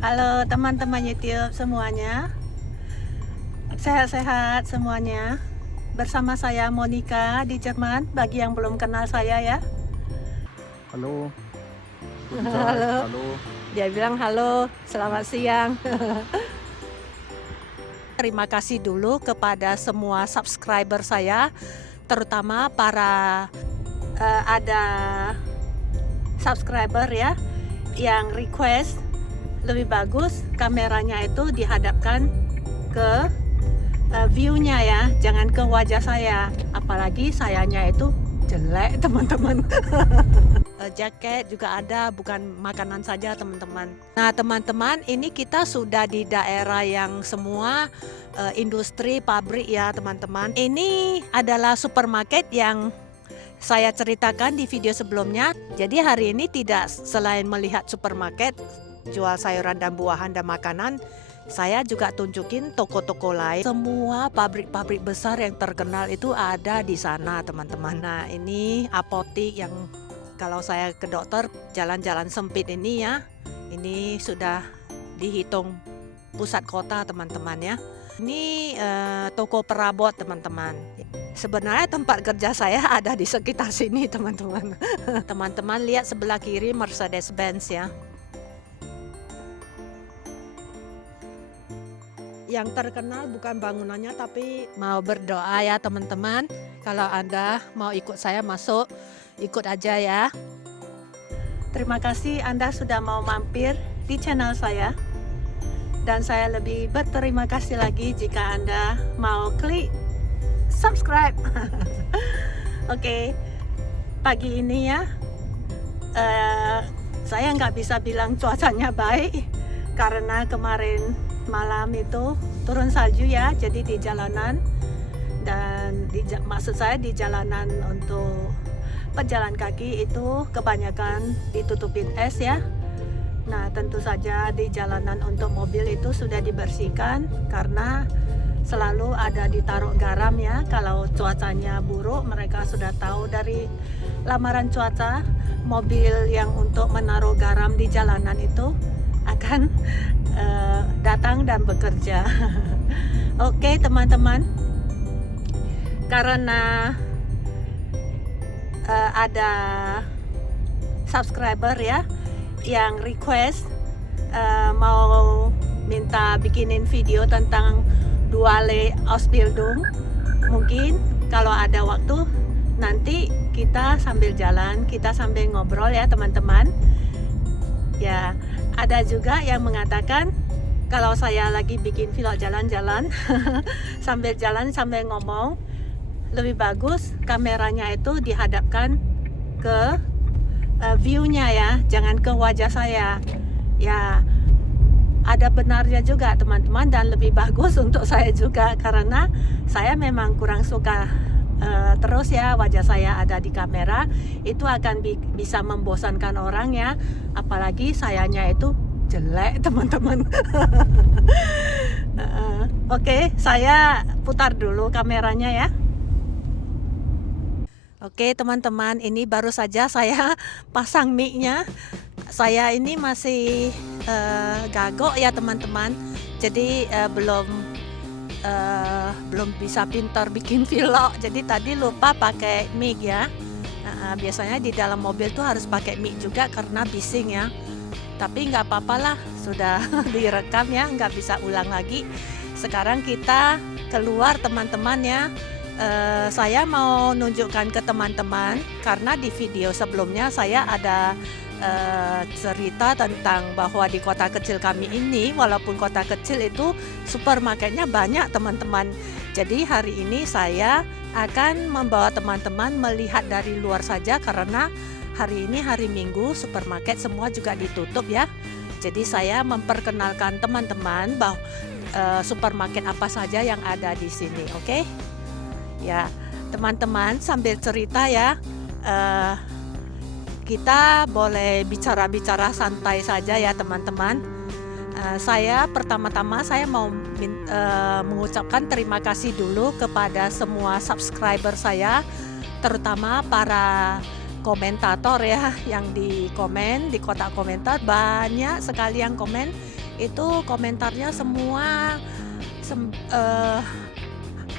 Halo teman-teman YouTube semuanya, sehat-sehat semuanya. Bersama saya Monica di Jerman, bagi yang belum kenal saya ya. Halo, guten Tag, Halo, halo. dia bilang halo, selamat siang. Terima kasih dulu kepada semua subscriber saya, terutama para ada subscriber ya yang request lebih bagus kameranya itu dihadapkan ke view-nya ya, jangan ke wajah saya, apalagi sayanya itu jelek teman-teman. Jaket juga ada, bukan makanan saja teman-teman. Nah teman-teman, ini kita sudah di daerah yang semua industri pabrik ya teman-teman. Ini adalah supermarket yang saya ceritakan di video sebelumnya. Jadi hari ini tidak selain melihat supermarket jual sayuran dan buahan dan makanan, saya juga tunjukin toko-toko lain. Semua pabrik-pabrik besar yang terkenal itu ada di sana teman-teman. Nah ini apotik yang kalau saya ke dokter jalan-jalan sempit ini ya, ini sudah dihitung pusat kota teman-teman ya. Ini toko perabot teman-teman. Sebenarnya tempat kerja saya ada di sekitar sini teman-teman. Teman-teman lihat sebelah kiri Mercedes-Benz ya. Yang terkenal bukan bangunannya tapi mau berdoa ya teman-teman. Kalau Anda mau ikut saya masuk, ikut aja ya. Terima kasih Anda sudah mau mampir di channel saya. Dan saya lebih berterima kasih lagi jika Anda mau klik subscribe. Oke, pagi ini ya, saya nggak bisa bilang cuacanya baik karena kemarin malam itu turun salju ya, jadi di jalanan dan maksud saya di jalanan untuk pejalan kaki itu kebanyakan ditutupin es ya. Nah tentu saja di jalanan untuk mobil itu sudah dibersihkan karena selalu ada ditaruh garam ya. Kalau cuacanya buruk mereka sudah tahu dari lamaran cuaca, mobil yang untuk menaruh garam di jalanan itu akan datang dan bekerja. Oke teman-teman, karena ada subscriber ya yang request mau minta bikinin video tentang duale Ausbildung. Mungkin kalau ada waktu nanti kita sambil jalan, kita sambil ngobrol ya teman-teman. Ya, ada juga yang mengatakan kalau saya lagi bikin vlog jalan-jalan sambil jalan sambil ngomong, lebih bagus kameranya itu dihadapkan ke view-nya ya, jangan ke wajah saya. Ya, ada benarnya juga teman-teman dan lebih bagus untuk saya juga karena saya memang kurang suka terus ya wajah saya ada di kamera, itu akan bisa membosankan orang ya, apalagi sayanya itu jelek teman-teman. Oke, saya putar dulu kameranya ya. Oke teman-teman, ini baru saja saya pasang mic-nya. Saya ini masih gagok ya teman-teman, jadi belum bisa pintar bikin vlog. Jadi tadi lupa pakai mic ya. Biasanya di dalam mobil tuh harus pakai mic juga karena bising ya. Tapi nggak apa-apa lah, sudah direkam ya, nggak bisa ulang lagi. Sekarang kita keluar teman-teman ya. Saya mau nunjukkan ke teman-teman karena di video sebelumnya saya ada cerita tentang bahwa di kota kecil kami ini, walaupun kota kecil itu supermarketnya banyak teman-teman. Jadi hari ini saya akan membawa teman-teman melihat dari luar saja karena hari ini hari Minggu, supermarket semua juga ditutup ya. Jadi saya memperkenalkan teman-teman bahwa supermarket apa saja yang ada di sini, oke? Ya, teman-teman sambil cerita ya, kita boleh bicara-bicara santai saja ya teman-teman. Saya pertama-tama saya mau mengucapkan terima kasih dulu kepada semua subscriber saya, terutama para komentator ya yang di komen di kotak komentar, banyak sekali yang komen. itu komentarnya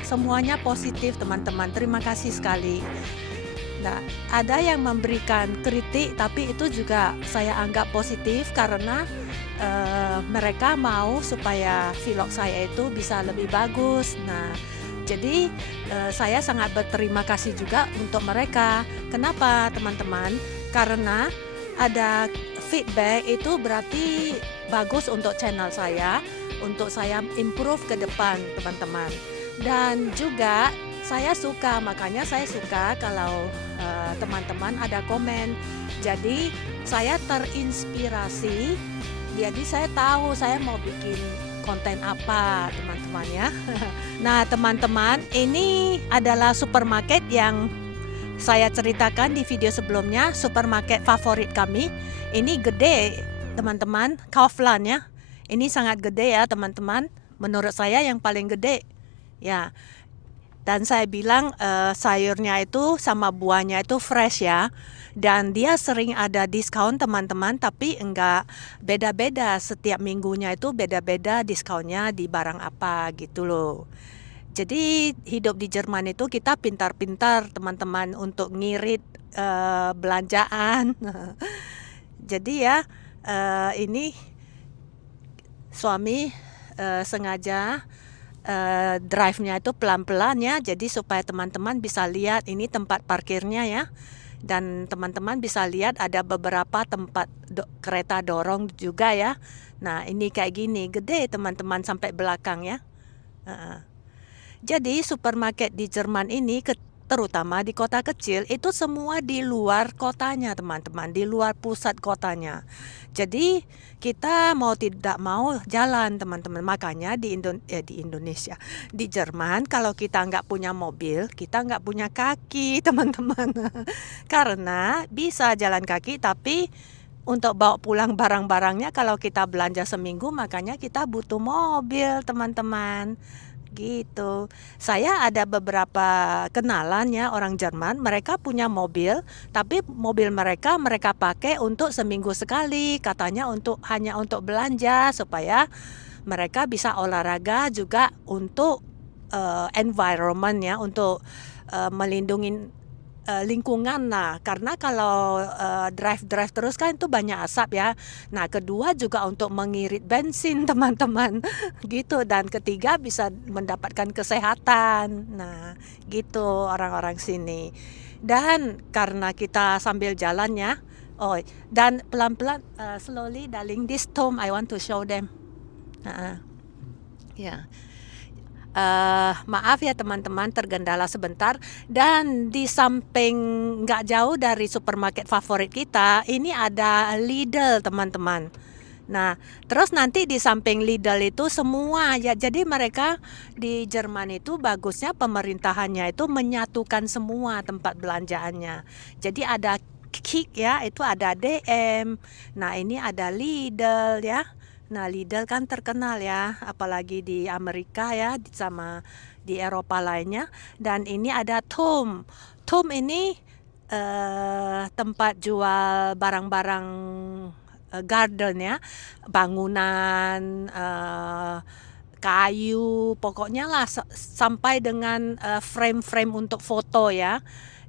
semuanya positif teman-teman. Terima kasih sekali. Nah, ada yang memberikan kritik tapi itu juga saya anggap positif karena mereka mau supaya vlog saya itu bisa lebih bagus. Nah, jadi saya sangat berterima kasih juga untuk mereka. Kenapa teman-teman? Karena ada feedback itu berarti bagus untuk channel saya, untuk saya improve ke depan teman-teman. Dan juga saya suka, makanya saya suka kalau teman-teman ada komen. Jadi saya terinspirasi, jadi saya tahu saya mau bikin konten apa teman-teman ya. Nah teman-teman, ini adalah supermarket yang saya ceritakan di video sebelumnya, supermarket favorit kami. Ini gede teman-teman, Kaufland ya. Ini sangat gede ya teman-teman, menurut saya yang paling gede ya. Dan saya bilang sayurnya itu sama buahnya itu fresh ya. Dan dia sering ada diskon teman-teman, tapi enggak beda-beda, setiap minggunya itu beda-beda diskonnya di barang apa gitu loh. Jadi hidup di Jerman itu kita pintar-pintar teman-teman untuk ngirit belanjaan. Jadi ya ini suami sengaja drive-nya itu pelan-pelan ya, jadi supaya teman-teman bisa lihat ini tempat parkirnya ya, dan teman-teman bisa lihat ada beberapa tempat kereta dorong juga ya. Nah ini kayak gini, gede teman-teman sampai belakang ya. Jadi supermarket di Jerman ini terutama di kota kecil itu semua di luar kotanya teman-teman, di luar pusat kotanya. Jadi kita mau tidak mau jalan teman-teman. Makanya di Indonesia, di Jerman kalau kita nggak punya mobil, kita nggak punya kaki teman-teman. Karena bisa jalan kaki tapi untuk bawa pulang barang-barangnya kalau kita belanja seminggu makanya kita butuh mobil teman-teman. Gitu. Saya ada beberapa kenalan ya orang Jerman, mereka punya mobil, tapi mobil mereka pakai untuk seminggu sekali, katanya hanya untuk belanja supaya mereka bisa olahraga juga untuk environment ya, untuk melindungi lingkungan. Nah karena kalau drive terus kan itu banyak asap ya. Nah kedua juga untuk mengirit bensin teman-teman gitu, dan ketiga bisa mendapatkan kesehatan. Nah gitu orang-orang sini. Dan karena kita sambil jalan ya, dan pelan-pelan slowly darling, this tomb I want to show them. Ya. Maaf ya teman-teman, tergendala sebentar. Dan di samping nggak jauh dari supermarket favorit kita, ini ada Lidl teman-teman. Nah, terus nanti di samping Lidl itu semua ya, jadi mereka di Jerman itu bagusnya pemerintahannya itu menyatukan semua tempat belanjaannya. Jadi ada Kick ya, itu ada DM. Nah, ini ada Lidl ya. Nah, Lidl kan terkenal ya, apalagi di Amerika ya, sama di Eropa lainnya. Dan ini ada Tom. Tom ini tempat jual barang-barang garden ya, bangunan, kayu, pokoknya lah sampai dengan frame-frame untuk foto ya.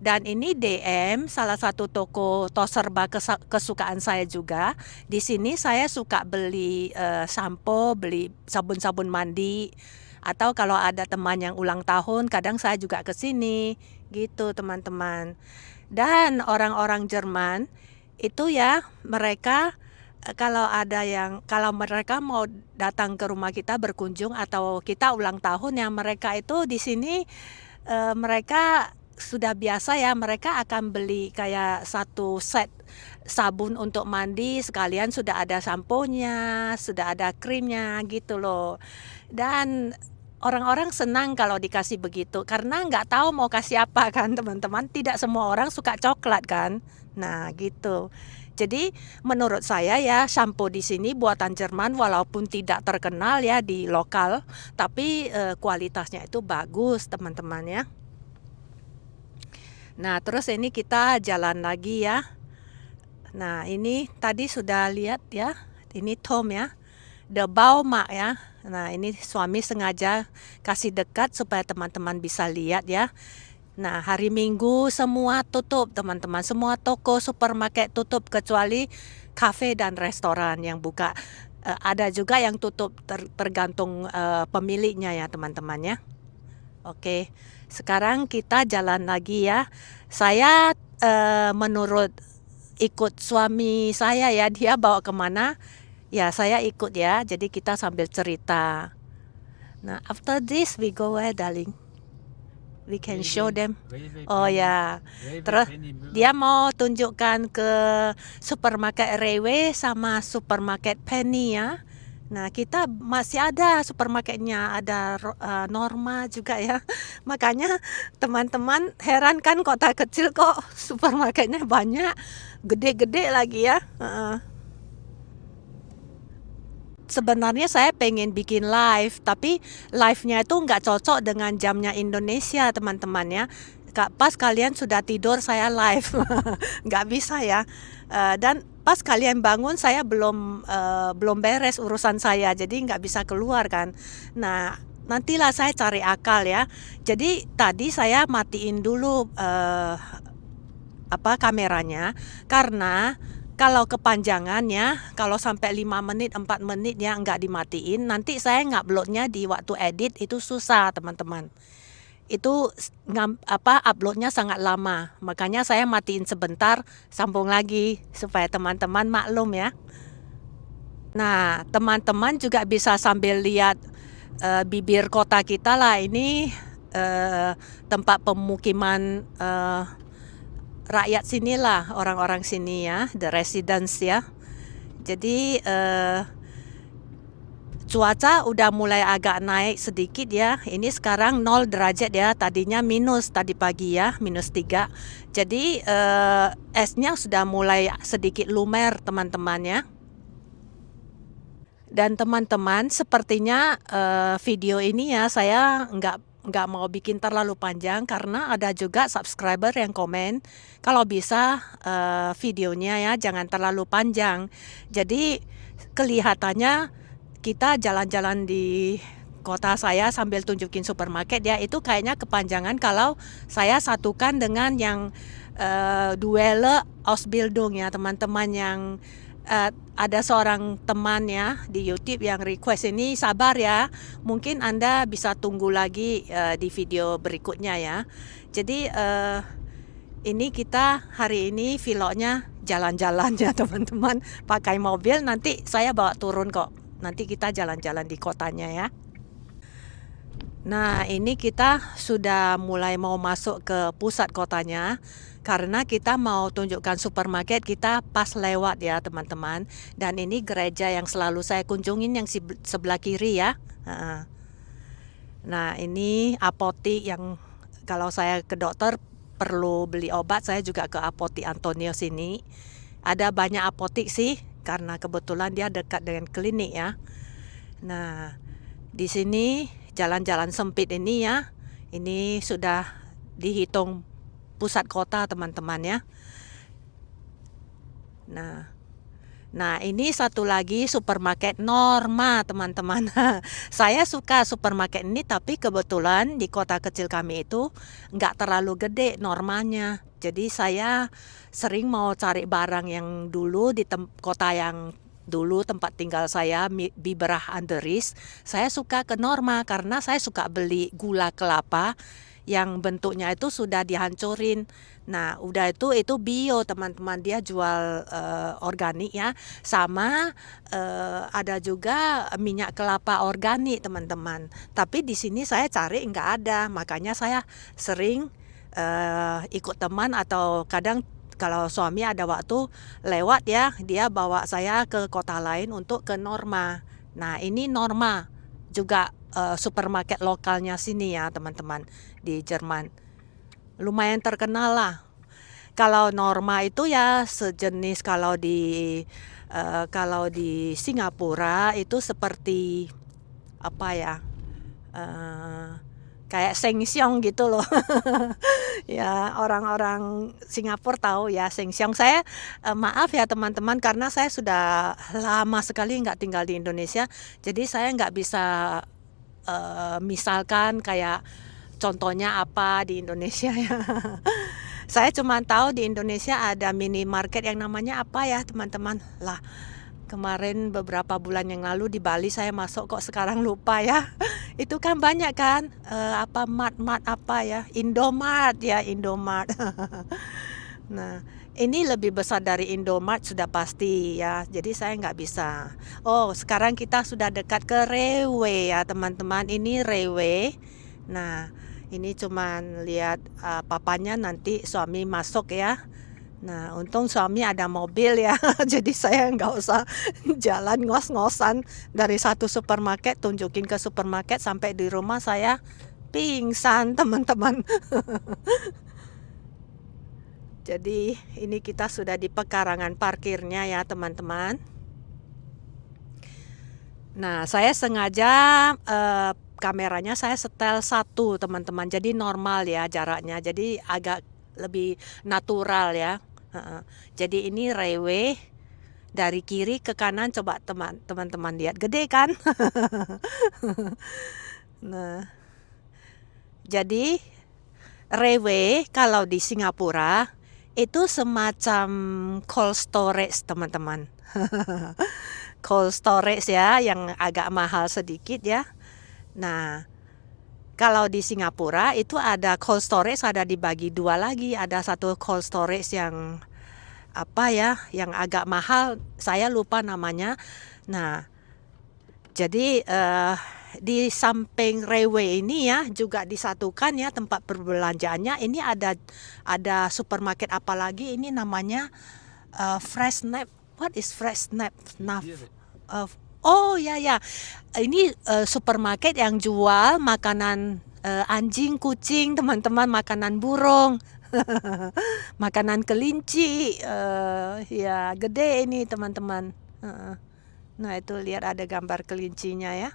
Dan ini DM, salah satu toko tos serba kesukaan saya juga. Di sini saya suka beli sampo, beli sabun-sabun mandi, atau kalau ada teman yang ulang tahun, kadang saya juga ke sini, gitu teman-teman. Dan orang-orang Jerman itu ya, mereka kalau mereka mau datang ke rumah kita berkunjung atau kita ulang tahun ya, mereka itu di sini mereka sudah biasa ya, mereka akan beli kayak satu set sabun untuk mandi, sekalian sudah ada samponya, sudah ada krimnya gitu loh. Dan orang-orang senang kalau dikasih begitu, karena nggak tahu mau kasih apa kan teman-teman, tidak semua orang suka coklat kan. Nah gitu. Jadi menurut saya ya, sampo di sini buatan Jerman walaupun tidak terkenal ya di lokal, tapi kualitasnya itu bagus teman-teman ya. Nah terus ini kita jalan lagi ya. Nah ini tadi sudah lihat ya, ini Tom ya. The Bauma ya. Nah, ini suami sengaja kasih dekat supaya teman-teman bisa lihat ya. Nah, hari Minggu semua tutup teman-teman. Semua toko, supermarket tutup kecuali kafe dan restoran yang buka. Ada juga yang tutup tergantung pemiliknya ya teman-teman ya. Oke, sekarang kita jalan lagi ya. Saya menurut ikut suami saya ya, dia bawa kemana, ya saya ikut ya. Jadi kita sambil cerita. Nah, after this we go where, darling? We can show them. Oh ya, terus dia mau tunjukkan ke supermarket Rewe sama supermarket Penny ya. Nah, kita masih ada supermarketnya, ada Norma juga ya. Makanya teman-teman heran kan, kota kecil kok supermarketnya banyak, gede-gede lagi ya. Sebenarnya saya pengen bikin live, tapi live-nya itu nggak cocok dengan jamnya Indonesia teman-teman ya. Pas kalian sudah tidur saya live, nggak bisa ya. Dan pas kalian bangun saya belum beres urusan saya, jadi nggak bisa keluar kan. Nah, nantilah saya cari akal ya. Jadi tadi saya matiin dulu kameranya, karena kalau kepanjangan ya, kalau sampai 5 menit, 4 menit ya nggak dimatiin, nanti saya nguploadnya di waktu edit itu susah teman-teman. Itu uploadnya sangat lama, makanya saya matiin sebentar, sambung lagi supaya teman-teman maklum ya. Nah, teman-teman juga bisa sambil lihat bibir kota kita lah. Ini tempat pemukiman rakyat sinilah, orang-orang sini ya, the residents ya. Jadi cuaca udah mulai agak naik sedikit ya. Ini sekarang 0 derajat ya, tadinya minus tadi pagi ya, -3. Jadi esnya sudah mulai sedikit lumer teman-teman ya. Dan teman-teman, sepertinya video ini ya saya nggak mau bikin terlalu panjang, karena ada juga subscriber yang komen kalau bisa videonya ya jangan terlalu panjang. Jadi kelihatannya kita jalan-jalan di kota saya sambil tunjukin supermarket ya, itu kayaknya kepanjangan kalau saya satukan dengan yang Duelle Ausbildung ya teman-teman. Yang ada seorang teman ya di YouTube yang request ini, sabar ya, mungkin Anda bisa tunggu lagi di video berikutnya ya. Jadi ini kita hari ini vlognya jalan-jalan ya teman-teman, pakai mobil, nanti saya bawa turun kok, nanti kita jalan-jalan di kotanya ya. Nah, ini kita sudah mulai mau masuk ke pusat kotanya, karena kita mau tunjukkan supermarket kita pas lewat ya teman-teman. Dan ini gereja yang selalu saya kunjungin yang sebelah kiri ya. Nah, ini apotik yang kalau saya ke dokter perlu beli obat, saya juga ke apotik Antonio sini. Ada banyak apotik sih, karena kebetulan dia dekat dengan klinik ya. Nah, di sini jalan-jalan sempit ini ya, ini sudah dihitung pusat kota teman-teman ya. Nah ini satu lagi supermarket Norma teman-teman. Saya suka supermarket ini, tapi kebetulan di kota kecil kami itu nggak terlalu gede Normanya. Jadi saya sering mau cari barang yang dulu di kota yang dulu tempat tinggal saya, Biberach an der Ries. Saya suka ke Norma karena saya suka beli gula kelapa yang bentuknya itu sudah dihancurin. Nah, udah itu bio teman-teman, dia jual organik ya. Sama ada juga minyak kelapa organik teman-teman. Tapi di sini saya cari nggak ada, makanya saya sering ikut teman atau kadang kalau suami ada waktu lewat ya, dia bawa saya ke kota lain untuk ke Norma. Nah, ini Norma juga supermarket lokalnya sini ya teman-teman, di Jerman. Lumayan terkenal lah. Kalau Norma itu ya sejenis kalau di Singapura itu seperti apa ya? kayak Sheng Siong gitu loh. Ya, orang-orang Singapura tahu ya Sheng Siong. Saya maaf ya teman-teman karena saya sudah lama sekali nggak tinggal di Indonesia. Jadi saya nggak bisa misalkan kayak contohnya apa di Indonesia ya. Saya cuma tahu di Indonesia ada minimarket yang namanya apa ya teman-teman. Lah, kemarin beberapa bulan yang lalu di Bali saya masuk kok sekarang lupa ya. Itu kan banyak kan apa mart apa ya, Indomart ya, Indomart. Nah, ini lebih besar dari Indomart sudah pasti ya. Jadi saya nggak bisa. Oh, sekarang kita sudah dekat ke Rewe ya teman-teman. Ini Rewe. Nah, ini cuman lihat papanya, nanti suami masuk ya. Nah, untung suami ada mobil ya. Jadi saya nggak usah jalan ngos-ngosan dari satu supermarket tunjukin ke supermarket, sampai di rumah saya pingsan teman-teman. Jadi ini kita sudah di pekarangan parkirnya ya teman-teman. Nah, saya sengaja kameranya saya setel 1 teman-teman. Jadi normal ya jaraknya. Jadi agak lebih natural ya. Jadi ini Rewe, dari kiri ke kanan, coba teman-teman lihat, gede kan? Nah, jadi Rewe kalau di Singapura itu semacam cold storage teman-teman. Cold storage ya, yang agak mahal sedikit ya. Nah, kalau di Singapura itu ada cold storage, ada dibagi 2 lagi. Ada satu cold storage yang apa ya, yang agak mahal, saya lupa namanya. Nah, jadi di samping Rewe ini ya juga disatukan ya tempat perbelanjaannya. Ini ada supermarket apa lagi, ini namanya Fresh Snap. What is Fresh Snap? Oh ya ya, ini supermarket yang jual makanan anjing, kucing, teman-teman, makanan burung, makanan kelinci, ya gede ini teman-teman. Nah itu lihat ada gambar kelincinya ya.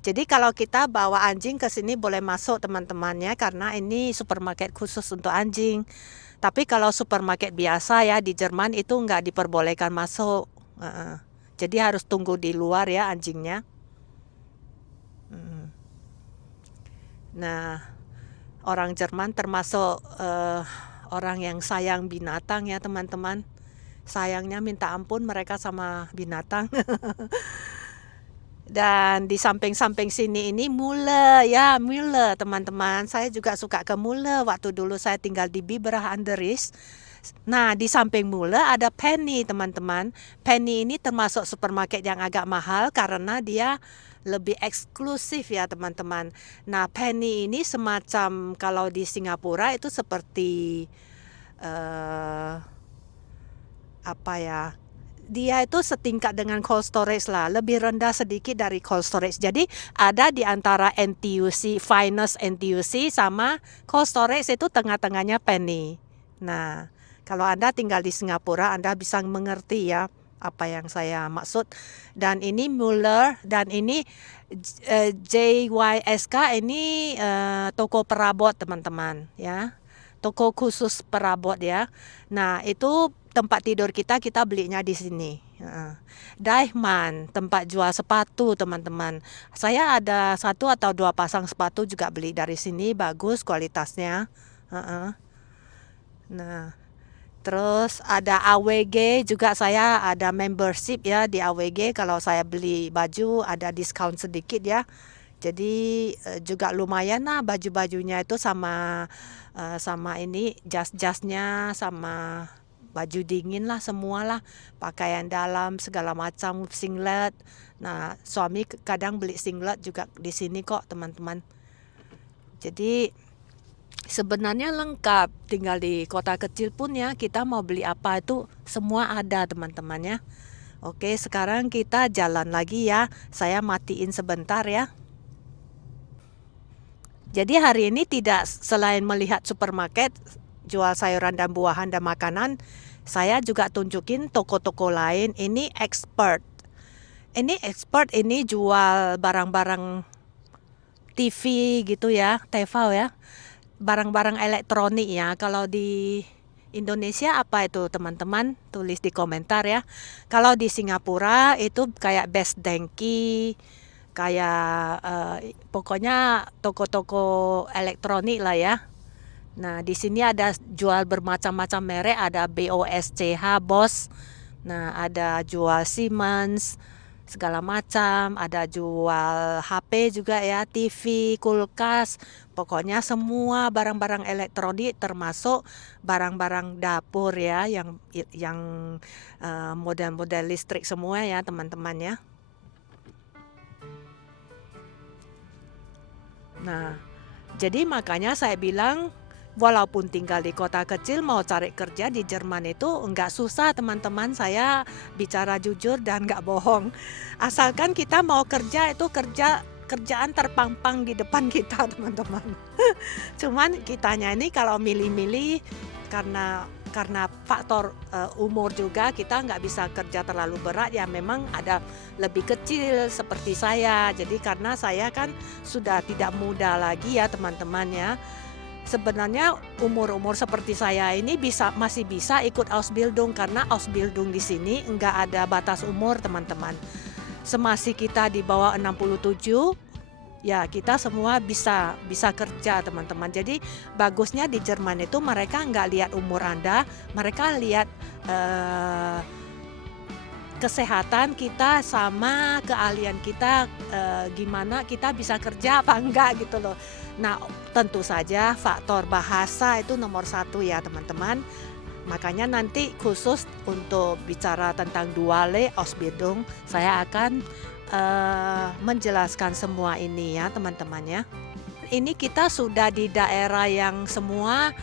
Jadi kalau kita bawa anjing ke sini boleh masuk teman-teman ya, karena ini supermarket khusus untuk anjing. Tapi kalau supermarket biasa ya di Jerman itu nggak diperbolehkan masuk. Jadi harus tunggu di luar ya anjingnya. Nah, orang Jerman termasuk orang yang sayang binatang ya teman-teman. Sayangnya minta ampun mereka sama binatang. Dan di samping-samping sini ini Mule ya, Mule teman-teman. Saya juga suka ke Mule waktu dulu saya tinggal di Biberach an der Riß. Nah, di samping Mule ada Penny teman-teman. Penny ini termasuk supermarket yang agak mahal karena dia lebih eksklusif ya teman-teman. Nah, Penny ini semacam kalau di Singapura itu seperti apa ya? Dia itu setingkat dengan cold storage lah, lebih rendah sedikit dari cold storage. Jadi ada di antara NTUC, Finest NTUC sama cold storage itu tengah-tengahnya Penny. Nah, kalau Anda tinggal di Singapura, Anda bisa mengerti ya apa yang saya maksud. Dan ini Muller, dan ini JYSK, ini toko perabot teman-teman ya. Toko khusus perabot ya. Nah, itu tempat tidur kita belinya di sini. Daiman, tempat jual sepatu teman-teman. Saya ada 1 atau 2 pasang sepatu juga beli dari sini, bagus kualitasnya. Nah, terus ada AWG juga, saya ada membership ya di AWG. Kalau saya beli baju ada diskon sedikit ya. Jadi juga lumayan lah baju-bajunya itu sama ini jas-jasnya, sama baju dingin lah, semualah, pakaian dalam segala macam, singlet. Nah, suami kadang beli singlet juga di sini kok teman-teman. Jadi sebenarnya lengkap, tinggal di kota kecil pun ya, kita mau beli apa itu semua ada teman-teman ya. Oke, sekarang kita jalan lagi ya. Saya matiin sebentar ya. Jadi hari ini tidak selain melihat supermarket jual sayuran dan buahan dan makanan, saya juga tunjukin toko-toko lain. Ini Expert. Ini Expert ini jual barang-barang TV gitu ya, TV ya, barang-barang elektronik ya. Kalau di Indonesia apa itu teman-teman? Tulis di komentar ya. Kalau di Singapura itu kayak Best Denki, kayak pokoknya toko-toko elektronik lah ya. Nah, di sini ada jual bermacam-macam merek, ada BOSCH, Bose. Nah, ada jual Siemens, segala macam, ada jual HP juga ya, TV, kulkas, pokoknya semua barang-barang elektronik termasuk barang-barang dapur ya yang model-model listrik semua ya, teman-teman ya. Nah, jadi makanya saya bilang walaupun tinggal di kota kecil mau cari kerja di Jerman itu enggak susah teman-teman, saya bicara jujur dan enggak bohong. Asalkan kita mau kerja itu kerjaan terpampang di depan kita teman-teman. Cuman kitanya ini kalau milih-milih karena faktor umur juga kita nggak bisa kerja terlalu berat ya, memang ada lebih kecil seperti saya. Jadi karena saya kan sudah tidak muda lagi ya teman-teman ya. Sebenarnya umur-umur seperti saya ini masih bisa ikut Ausbildung karena Ausbildung di sini enggak ada batas umur teman-teman. Semasi kita di bawah 67 ya kita semua bisa kerja teman-teman. Jadi bagusnya di Jerman itu mereka enggak lihat umur Anda, mereka lihat kesehatan kita sama keahlian kita, gimana kita bisa kerja apa enggak gitu loh. Nah, tentu saja faktor bahasa itu nomor 1 ya teman-teman. Makanya nanti khusus untuk bicara tentang Duale Ausbildung, saya akan menjelaskan semua ini ya teman-teman ya. Ini kita sudah di daerah yang semua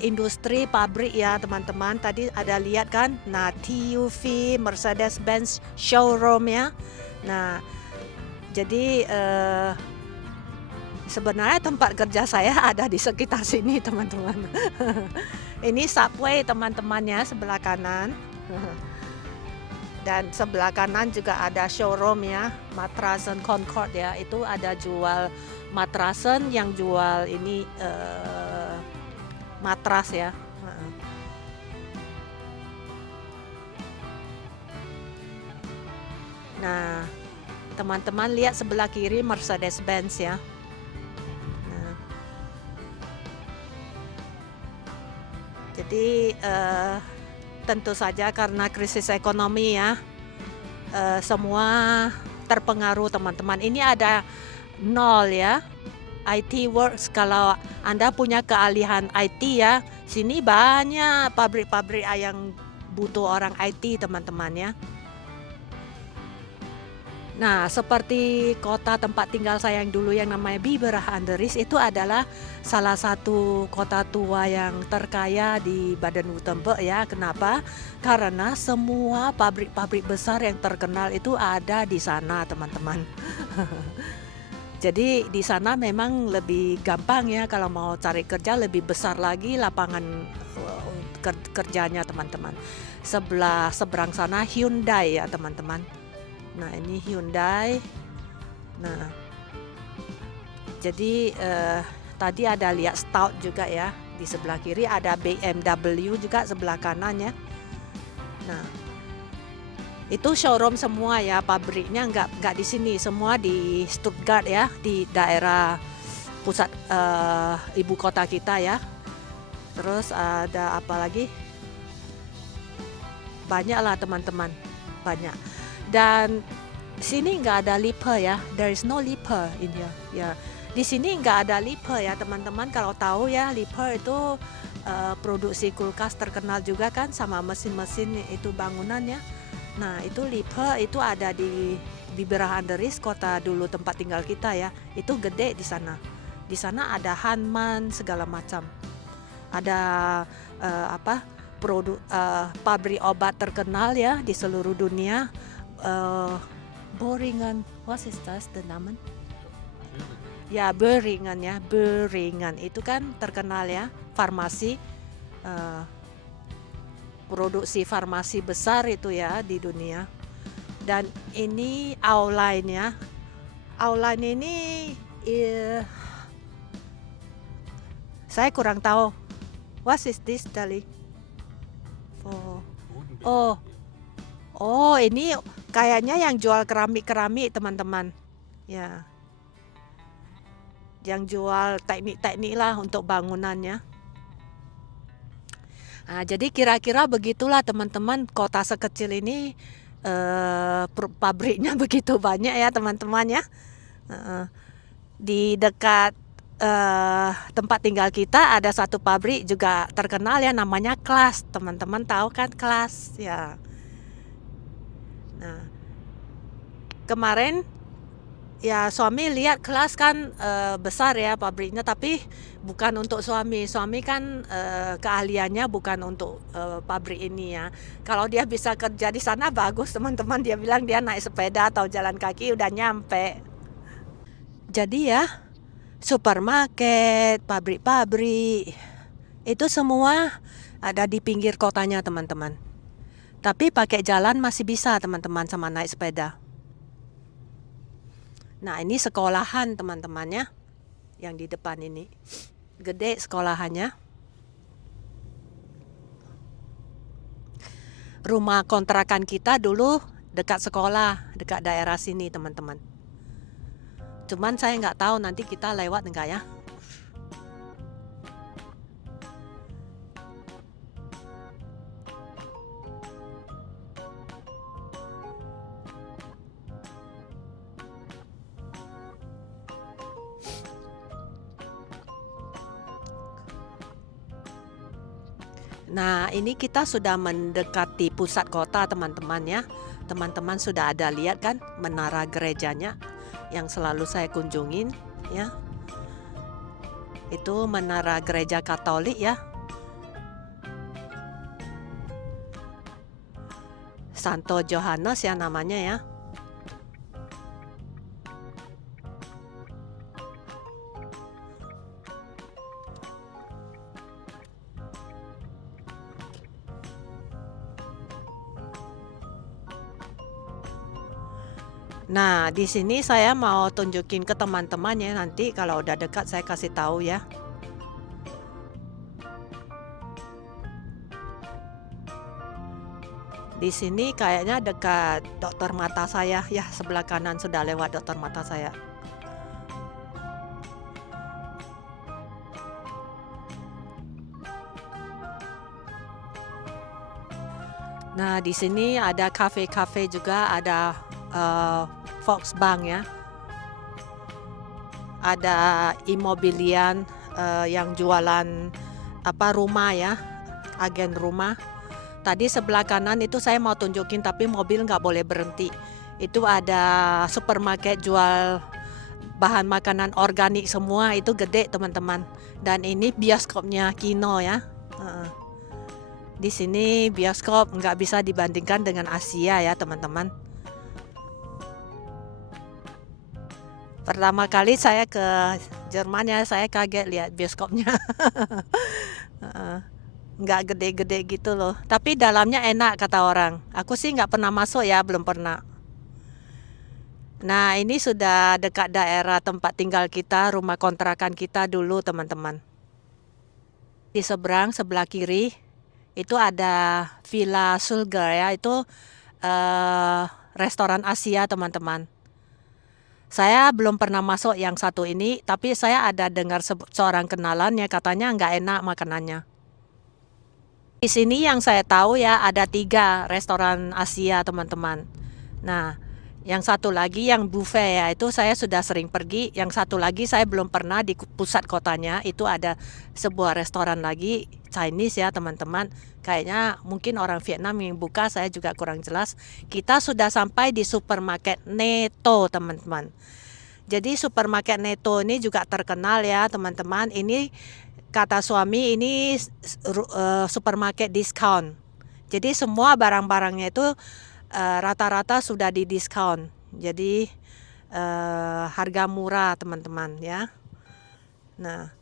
industri pabrik ya teman-teman. Tadi ada lihat kan, nah TUV Mercedes-Benz showroom ya. Nah, jadi sebenarnya tempat kerja saya ada di sekitar sini teman-teman. Ini subway teman-temannya sebelah kanan. Dan sebelah kanan juga ada showroom ya, Matrasen Concord ya. Itu ada jual matrasen, yang jual ini matras ya. Nah, teman-teman lihat sebelah kiri Mercedes-Benz ya. Jadi tentu saja karena krisis ekonomi ya, semua terpengaruh teman-teman. Ini ada 0 ya, IT Works. Kalau Anda punya keahlian IT ya, sini banyak pabrik-pabrik yang butuh orang IT teman-teman ya. Nah, seperti kota tempat tinggal saya yang dulu yang namanya Biberach an der Riß, itu adalah salah satu kota tua yang terkaya di Baden-Württemberg ya. Kenapa? Karena semua pabrik-pabrik besar yang terkenal itu ada di sana, teman-teman. Jadi di sana memang lebih gampang ya, kalau mau cari kerja lebih besar lagi lapangan kerjanya, teman-teman. Seberang sana Hyundai ya, teman-teman. Nah, ini Hyundai. Nah, jadi tadi ada lihat Stout juga ya. Di sebelah kiri ada BMW juga sebelah kanan ya. Nah, itu showroom semua ya, pabriknya nggak di sini, semua di Stuttgart ya, di daerah pusat ibu kota kita ya. Terus ada apa lagi? Banyak lah teman-teman, banyak. Dan sini nggak ada Liebherr ya, there is no Liebherr in here ya. Di sini nggak ada Liebherr ya teman-teman. Kalau tahu ya, Liebherr itu produksi kulkas terkenal juga kan, sama mesin-mesin itu bangunannya. Nah, itu Liebherr itu ada di Biberach an der Riß, kota dulu tempat tinggal kita ya. Itu gede di sana. Di sana ada Hanman segala macam. Ada produk pabrik obat terkenal ya di seluruh dunia. Boehringer, what is that the name? Ya, Boehringer ya, Boehringer itu kan terkenal ya, farmasi, produksi farmasi besar itu ya di dunia. Dan ini Auline ya, Auline ini Saya kurang tahu. What is this tali? Oh, ini kayaknya yang jual keramik teman-teman. Ya, yang jual teknik-teknik lah untuk bangunannya. Nah, jadi kira-kira begitulah teman-teman, kota sekecil ini pabriknya begitu banyak ya teman-teman ya. Di dekat tempat tinggal kita ada satu pabrik juga terkenal ya, namanya Kelas. Teman-teman tahu kan Kelas ya. Nah, kemarin ya suami lihat Kelas kan besar ya pabriknya, tapi bukan untuk suami. Suami kan keahliannya bukan untuk pabrik ini ya. Kalau dia bisa kerja di sana bagus teman-teman. Dia bilang dia naik sepeda atau jalan kaki udah nyampe. Jadi ya supermarket, pabrik-pabrik itu semua ada di pinggir kotanya teman-teman. Tapi pakai jalan masih bisa teman-teman sama naik sepeda. Nah, ini sekolahan teman-temannya yang di depan ini. Gede sekolahannya. Rumah kontrakan kita dulu dekat sekolah, dekat daerah sini teman-teman. Cuman saya nggak tahu nanti kita lewat enggak ya. Nah, ini kita sudah mendekati pusat kota teman-teman ya. Teman-teman sudah ada lihat kan menara gerejanya yang selalu saya kunjungin ya. Itu menara gereja Katolik ya. Santo Johannes ya namanya ya. Nah, di sini saya mau tunjukin ke teman-teman ya, nanti kalau udah dekat saya kasih tahu ya. Di sini kayaknya dekat dokter mata saya ya, sebelah kanan sudah lewat dokter mata saya. Nah, di sini ada kafe-kafe juga, ada Volksbank ya. Ada Immobilien yang jualan rumah ya, agen rumah. Tadi sebelah kanan itu saya mau tunjukin tapi mobil nggak boleh berhenti. Itu ada supermarket jual bahan makanan organik semua, itu gede teman-teman. Dan ini bioskopnya Kino ya. Di sini bioskop nggak bisa dibandingkan dengan Asia ya teman-teman. Pertama kali saya ke Jerman ya, saya kaget lihat bioskopnya. Nggak gede-gede gitu loh, tapi dalamnya enak kata orang. Aku sih nggak pernah masuk ya, belum pernah. Nah, ini sudah dekat daerah tempat tinggal kita, rumah kontrakan kita dulu teman-teman. Di sebelah kiri itu ada Villa Sulger ya, itu restoran Asia teman-teman. Saya belum pernah masuk yang satu ini, tapi saya ada dengar seorang kenalan ya, katanya nggak enak makanannya. Di sini yang saya tahu ya ada 3 restoran Asia teman-teman. Nah, yang satu lagi yang buffet ya, itu saya sudah sering pergi. Yang satu lagi saya belum pernah di pusat kotanya, itu ada sebuah restoran lagi Chinese ya teman-teman. Kayaknya mungkin orang Vietnam yang buka, saya juga kurang jelas. Kita sudah sampai di supermarket Netto teman-teman. Jadi supermarket Netto ini juga terkenal ya teman-teman. Ini kata suami ini supermarket diskon. Jadi semua barang-barangnya itu rata-rata sudah di diskon. Jadi harga murah teman-teman ya. Nah,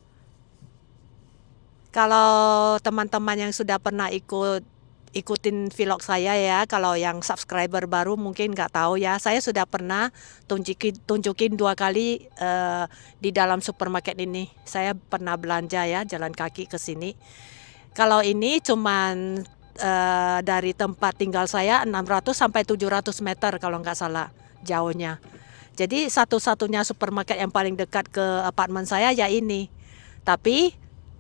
kalau teman-teman yang sudah pernah ikut ikutin vlog saya ya. Kalau yang subscriber baru mungkin nggak tahu ya. Saya sudah pernah tunjukin 2 kali di dalam supermarket ini. Saya pernah belanja ya, jalan kaki ke sini. Kalau ini cuman dari tempat tinggal saya 600 sampai 700 meter kalau nggak salah jauhnya. Jadi satu-satunya supermarket yang paling dekat ke apartemen saya ya ini. Tapi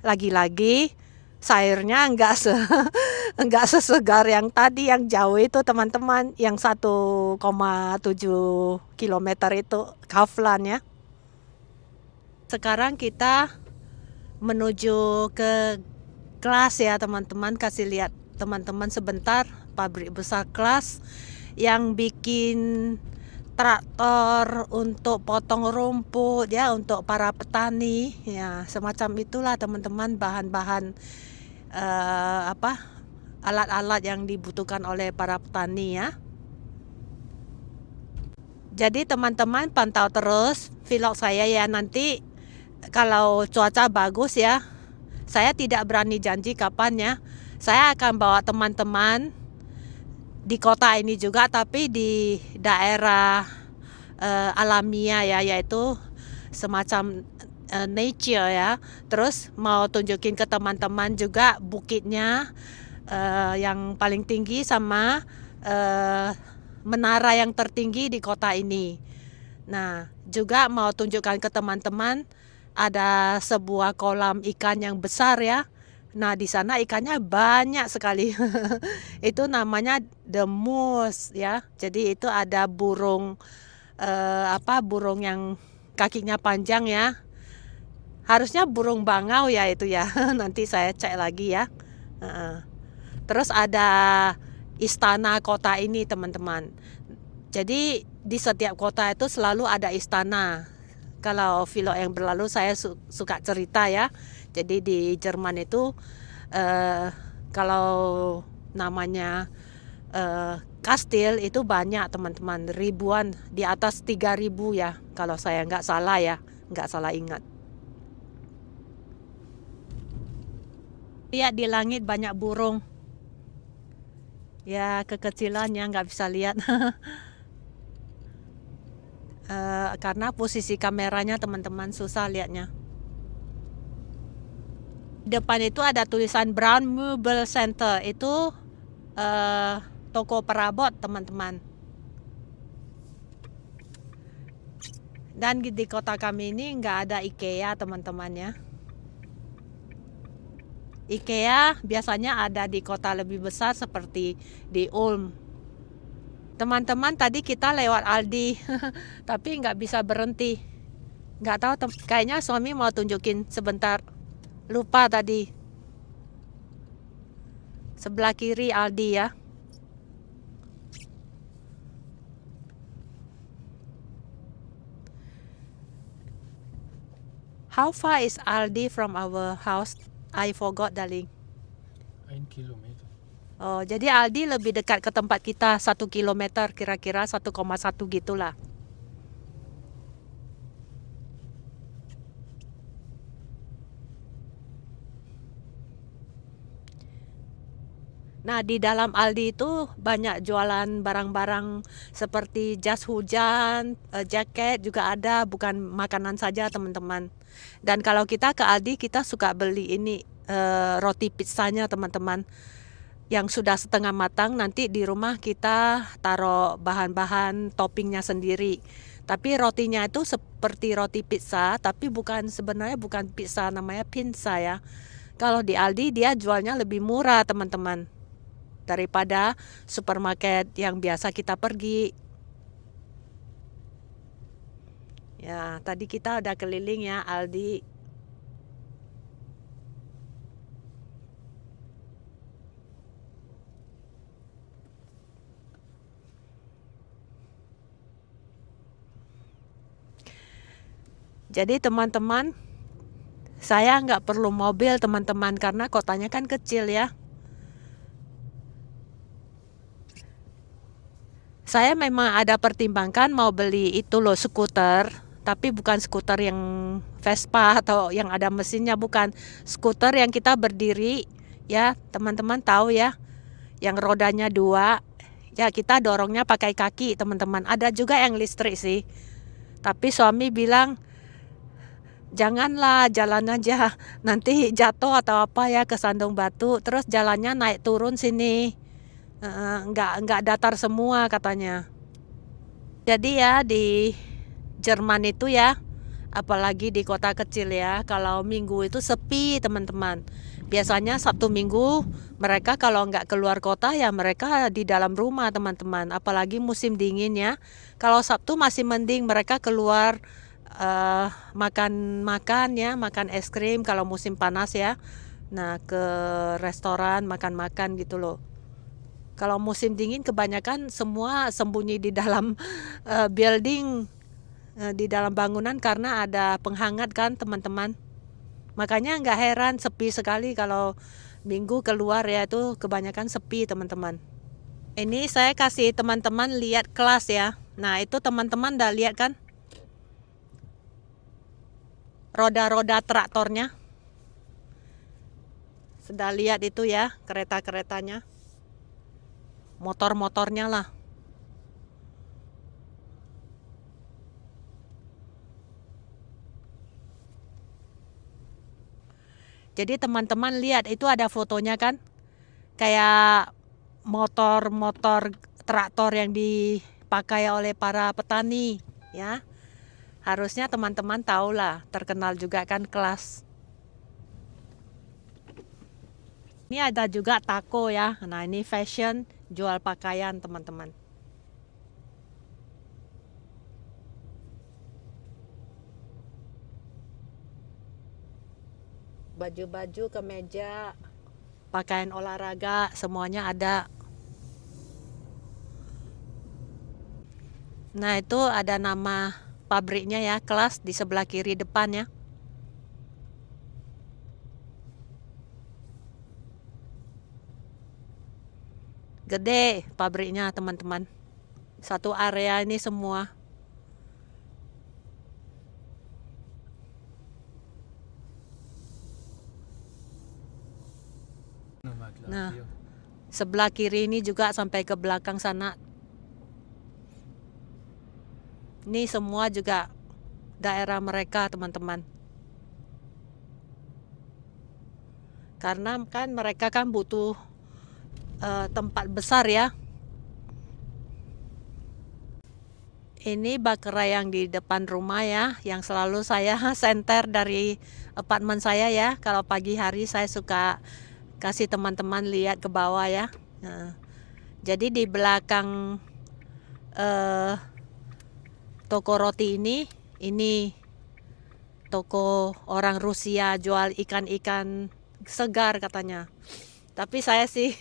lagi-lagi sayurnya enggak sesegar yang tadi yang jauh itu teman-teman, yang 1,7 kilometer itu Kaufland ya. Sekarang kita menuju ke Claas ya teman-teman, kasih lihat teman-teman sebentar pabrik besar Claas yang bikin traktor untuk potong rumput ya, untuk para petani ya, semacam itulah teman-teman, bahan-bahan alat-alat yang dibutuhkan oleh para petani ya. Jadi teman-teman pantau terus vlog saya ya, nanti kalau cuaca bagus ya, saya tidak berani janji kapan ya, saya akan bawa teman-teman di kota ini juga, tapi di daerah alamiah ya, yaitu semacam nature ya. Terus mau tunjukin ke teman-teman juga bukitnya yang paling tinggi sama menara yang tertinggi di kota ini. Nah, juga mau tunjukkan ke teman-teman ada sebuah kolam ikan yang besar ya. Nah, di sana ikannya banyak sekali. Itu namanya the moose ya. Jadi itu ada burung burung yang kakinya panjang ya. Harusnya burung bangau ya itu ya. Nanti saya cek lagi ya. Terus ada istana kota ini teman-teman. Jadi di setiap kota itu selalu ada istana. Kalau vlog yang berlalu saya suka cerita ya. Jadi di Jerman itu kalau namanya kastil itu banyak teman-teman, ribuan, di atas 3.000 ya, kalau saya nggak salah ya, nggak salah ingat. Lihat di langit banyak burung. Ya kekecilannya nggak bisa lihat. Karena posisi kameranya teman-teman susah lihatnya. Depan itu ada tulisan Brown Mobile Center, itu toko perabot teman-teman. Dan di kota kami ini nggak ada IKEA teman-teman ya. IKEA biasanya ada di kota lebih besar seperti di Ulm. Teman-teman, tadi kita lewat Aldi tapi nggak bisa berhenti. Nggak tahu, kayaknya suami mau tunjukin sebentar. Lupa tadi. Sebelah kiri Aldi ya. How far is Aldi from our house? I forgot, darling. 1 kilometer. Oh, jadi Aldi lebih dekat ke tempat kita 1 kilometer, kira-kira 1,1 gitulah. Nah, di dalam Aldi itu banyak jualan barang-barang seperti jas hujan, jaket juga ada, bukan makanan saja teman-teman. Dan kalau kita ke Aldi, kita suka beli ini roti pizzanya teman-teman, yang sudah setengah matang. Nanti di rumah kita taruh bahan-bahan toppingnya sendiri. Tapi rotinya itu seperti roti pizza, tapi sebenarnya bukan pizza, namanya pinza ya. Kalau di Aldi dia jualnya lebih murah teman-teman, daripada supermarket yang biasa kita pergi. Ya, tadi kita udah keliling ya Aldi. Jadi teman-teman, saya nggak perlu mobil teman-teman, karena kotanya kan kecil ya. Saya memang ada pertimbangkan mau beli itu loh, skuter, tapi bukan skuter yang Vespa atau yang ada mesinnya, bukan. Skuter yang kita berdiri ya, teman-teman tahu ya, yang rodanya 2. Ya kita dorongnya pakai kaki teman-teman. Ada juga yang listrik sih. Tapi suami bilang janganlah, jalan aja, nanti jatuh atau apa ya kesandung batu. Terus jalannya naik turun sini, nggak datar semua katanya. Jadi ya di Jerman itu ya, apalagi di kota kecil ya, kalau minggu itu sepi teman-teman. Biasanya Sabtu Minggu mereka kalau nggak keluar kota ya mereka di dalam rumah teman-teman. Apalagi musim dingin ya. Kalau Sabtu masih mending mereka keluar makan ya, makan es krim kalau musim panas ya. Nah ke restoran makan-makan gitu loh. Kalau musim dingin kebanyakan semua sembunyi di dalam building, di dalam bangunan karena ada penghangat kan teman-teman. Makanya nggak heran sepi sekali kalau minggu keluar ya, itu kebanyakan sepi teman-teman. Ini saya kasih teman-teman lihat kelas ya. Nah itu teman-teman udah lihat kan roda-roda traktornya. Sudah lihat itu ya kereta-keretanya, motor-motornya lah. Jadi teman-teman lihat itu ada fotonya kan, kayak motor-motor traktor yang dipakai oleh para petani ya. Harusnya teman-teman tahu lah, terkenal juga kan kelas. Ini ada juga toko ya. Nah ini fashion, jual pakaian teman-teman. Baju-baju, kemeja, pakaian olahraga, semuanya ada. Nah itu ada nama pabriknya ya, kelas di sebelah kiri depan ya. Gede pabriknya teman-teman. Satu area ini semua. Nah, sebelah kiri ini juga sampai ke belakang sana. Ini semua juga daerah mereka teman-teman. Karena kan mereka kan butuh tempat besar ya. Ini bakerai yang di depan rumah ya, yang selalu saya senter dari apartemen saya ya. Kalau pagi hari saya suka kasih teman-teman lihat ke bawah ya. Nah, jadi di belakang toko roti ini toko orang Rusia jual ikan-ikan segar katanya. Tapi saya sih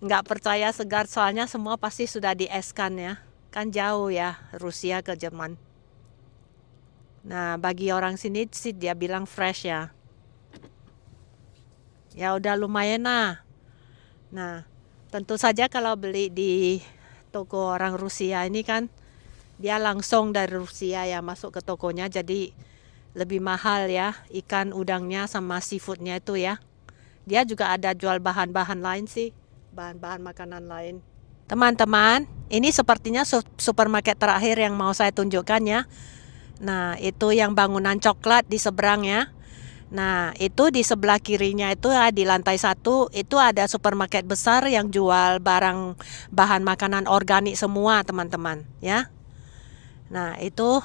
nggak percaya segar, soalnya semua pasti sudah dieskan ya. Kan jauh ya Rusia ke Jerman. Nah bagi orang sini sih dia bilang fresh ya. Ya udah lumayan lah. Nah tentu saja kalau beli di toko orang Rusia ini kan dia langsung dari Rusia ya masuk ke tokonya, jadi lebih mahal ya ikan udangnya sama seafoodnya itu ya. Dia juga ada jual bahan-bahan lain sih, bahan-bahan makanan lain. Teman-teman, ini sepertinya supermarket terakhir yang mau saya tunjukkan ya. Nah itu yang bangunan coklat di seberang ya. Nah itu di sebelah kirinya itu ya, di lantai 1 itu ada supermarket besar yang jual barang bahan makanan organik semua teman-teman ya. Nah itu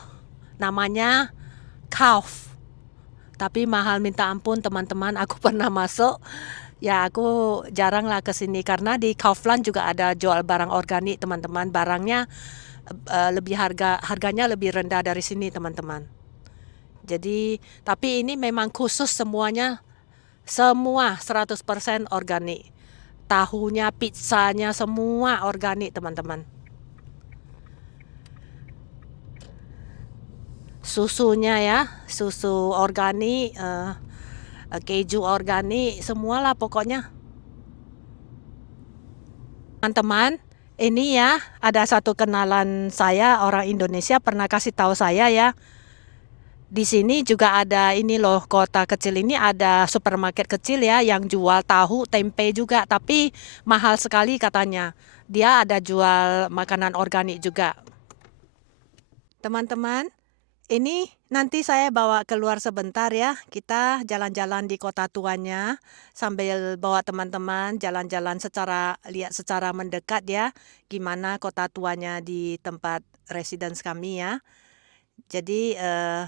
namanya Kauf. Tapi mahal minta ampun teman-teman, aku pernah masuk. Ya aku jarang lah kesini karena di Kaufland juga ada jual barang organik teman-teman. Barangnya harganya lebih rendah dari sini teman-teman. Jadi tapi ini memang khusus semuanya, semua 100% organik. Tahunya, pizzanya semua organik teman-teman. Susunya ya, susu organik, keju organik, semualah pokoknya. Teman-teman, ini ya ada satu kenalan saya orang Indonesia pernah kasih tahu saya ya. Di sini juga ada ini loh, kota kecil ini ada supermarket kecil ya yang jual tahu, tempe juga, tapi mahal sekali katanya. Dia ada jual makanan organik juga. Teman-teman, ini nanti saya bawa keluar sebentar ya. Kita jalan-jalan di kota tuanya sambil bawa teman-teman jalan-jalan lihat secara mendekat ya gimana kota tuanya di tempat residence kami ya. Jadi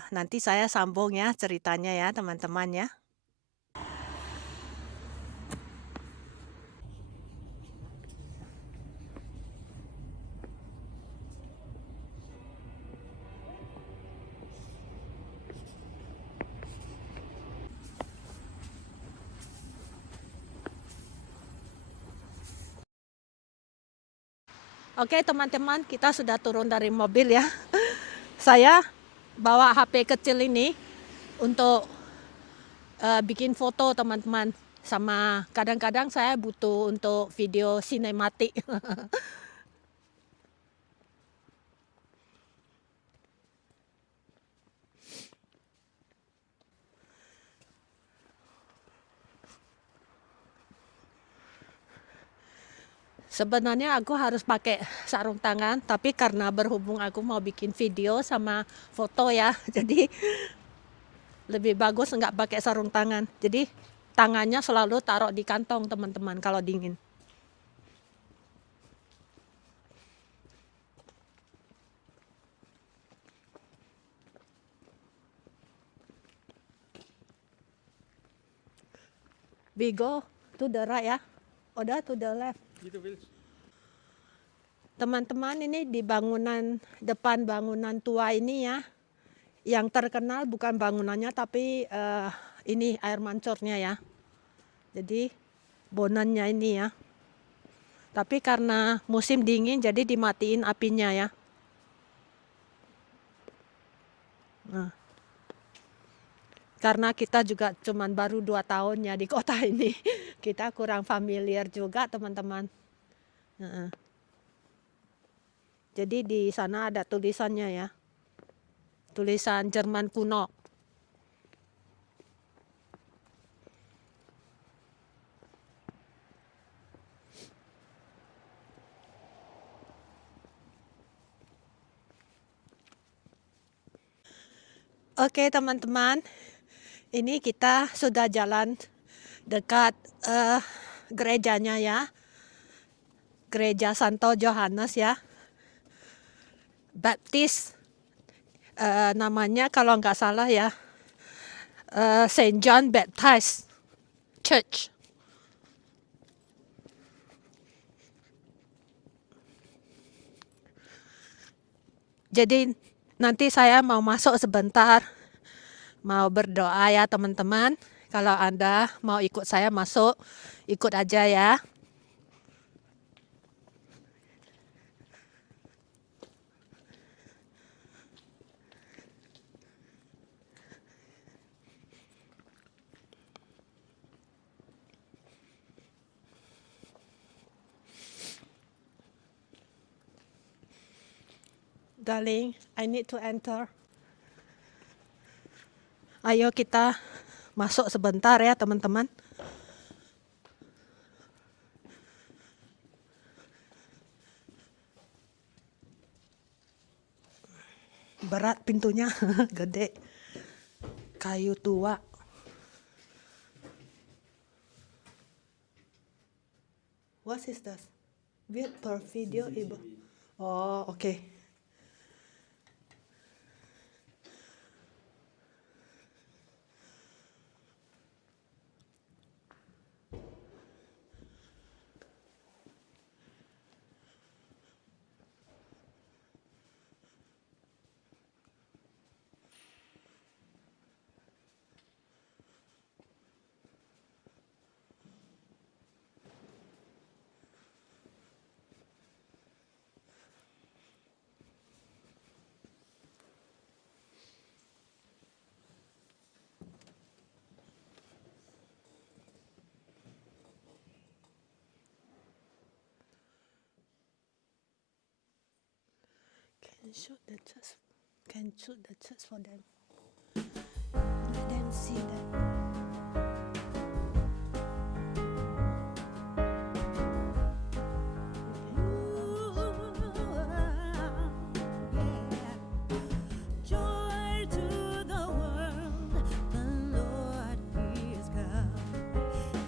nanti saya sambung ya ceritanya ya teman-teman ya. Oke teman-teman, kita sudah turun dari mobil ya. Saya bawa HP kecil ini untuk bikin foto teman-teman. Sama kadang-kadang saya butuh untuk video sinematik. Sebenarnya aku harus pakai sarung tangan, tapi karena berhubung aku mau bikin video sama foto ya, jadi lebih bagus nggak pakai sarung tangan. Jadi tangannya selalu taruh di kantong teman-teman kalau dingin. We go to the right ya, udah to the left. Gitu, Will. Teman-teman ini di depan bangunan tua ini ya, yang terkenal bukan bangunannya tapi ini air mancurnya ya. Jadi bonannya ini ya. Tapi karena musim dingin jadi dimatiin apinya ya. Nah, karena kita juga cuman baru 2 tahun ya di kota ini. Kita kurang familiar juga teman-teman. Jadi di sana ada tulisannya ya. Tulisan Jerman kuno. Oke teman-teman, ini kita sudah jalan dekat gerejanya ya. Gereja Santo Johannes ya. Baptis namanya kalau nggak salah ya. Saint John Baptist Church. Jadi nanti saya mau masuk sebentar, mau berdoa ya teman-teman. Kalau Anda mau ikut saya masuk, ikut aja ya. Darling, I need to enter. Ayo kita masuk sebentar ya teman-teman. Berat pintunya, gede. Kayu tua. What is this? Wait per video ibu. Oh, oke. Okay. Can shoot the church for them. see that. Joy to the world, the Lord is come.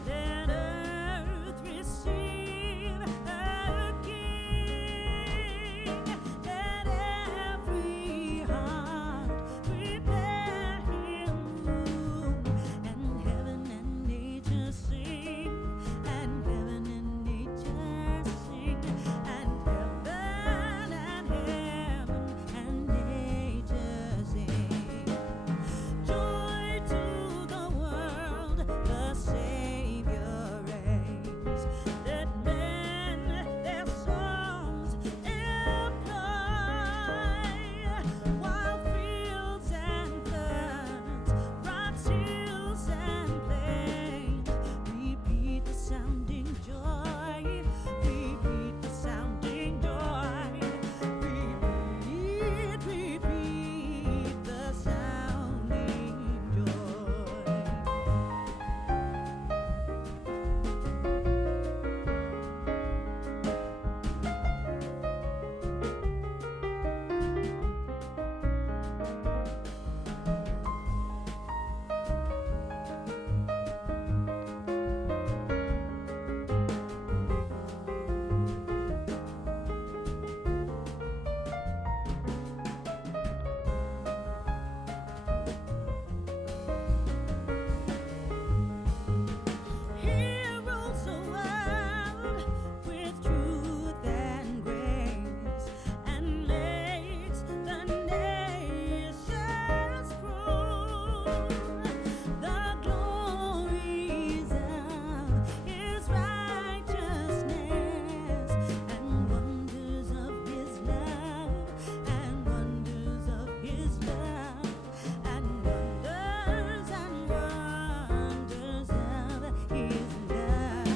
Let earth receive a King. Let every heart prepare Him room, and heaven and nature sing, and heaven and nature sing, and heaven and nature sing. Joy to the world, the Savior reigns. Let men their songs employ, while fields and ferns, rocks, hills, and plains repeat the sounding joy. Repeat the sounding joy. Repeat the sounding joy. He rules the world with truth and grace, and makes the nations prove the glories of His righteousness, and wonders of His love, and wonders of His love, and wonders of His love, and wonders of His love.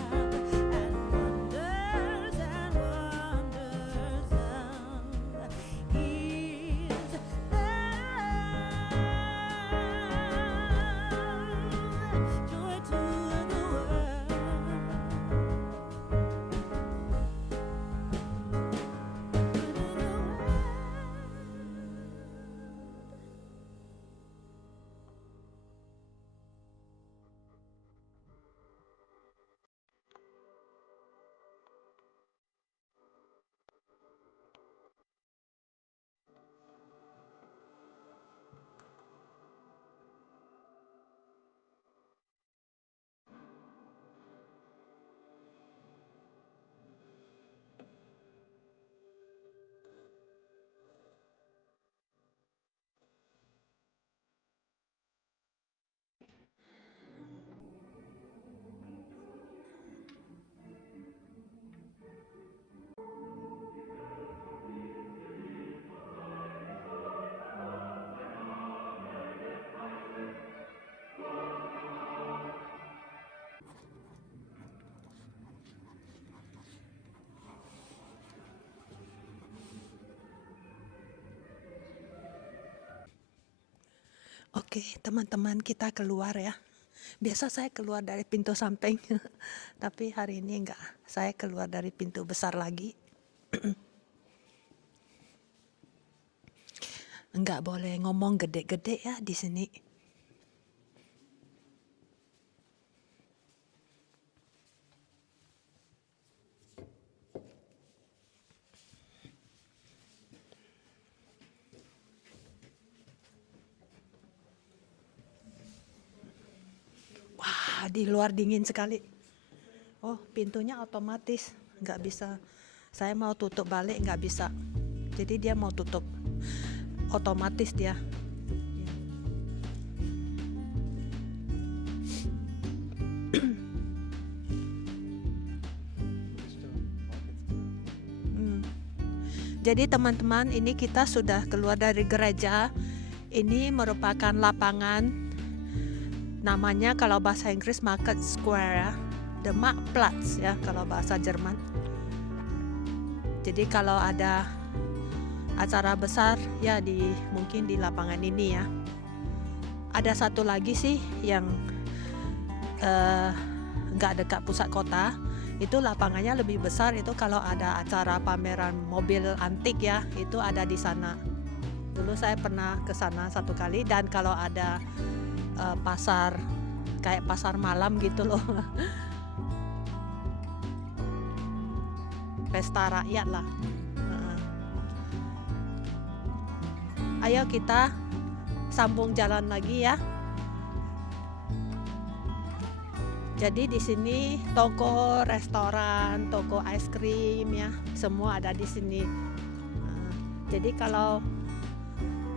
Joy to the world. Oke, teman-teman, kita keluar ya. Biasa saya keluar dari pintu samping, tapi hari ini enggak. Saya keluar dari pintu besar lagi. Enggak boleh ngomong gede-gede ya di sini. Wah, di luar dingin sekali. Oh, pintunya otomatis, nggak bisa. Saya mau tutup balik, nggak bisa. Jadi dia mau tutup, otomatis dia. Jadi teman-teman, ini kita sudah keluar dari gereja. Ini merupakan lapangan, namanya kalau bahasa Inggris Market Square ya, the Marktplatz ya kalau bahasa Jerman. Jadi kalau ada acara besar ya mungkin di lapangan ini ya. Ada satu lagi sih yang nggak dekat pusat kota, itu lapangannya lebih besar. Itu kalau ada acara pameran mobil antik ya, itu ada di sana. Dulu saya pernah ke sana satu kali. Dan kalau ada pasar kayak pasar malam gitu loh, pesta rakyat lah. Ayo kita sambung jalan lagi ya. Jadi di sini toko, restoran, toko es krim ya, semua ada di sini. Jadi kalau